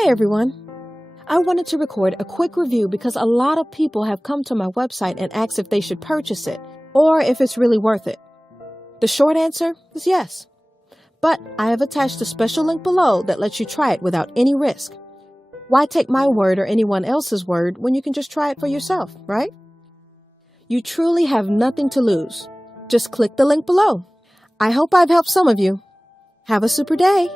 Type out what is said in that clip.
Hey everyone! I wanted to record a quick review because a lot of people have come to my website and asked if they should purchase it or if it's really worth it. The short answer is yes. But I have attached a special link below that lets you try it without any risk. Why take my word or anyone else's word when you can just try it for yourself, right? You truly have nothing to lose. Just click the link below. I hope I've helped some of you. Have a super day!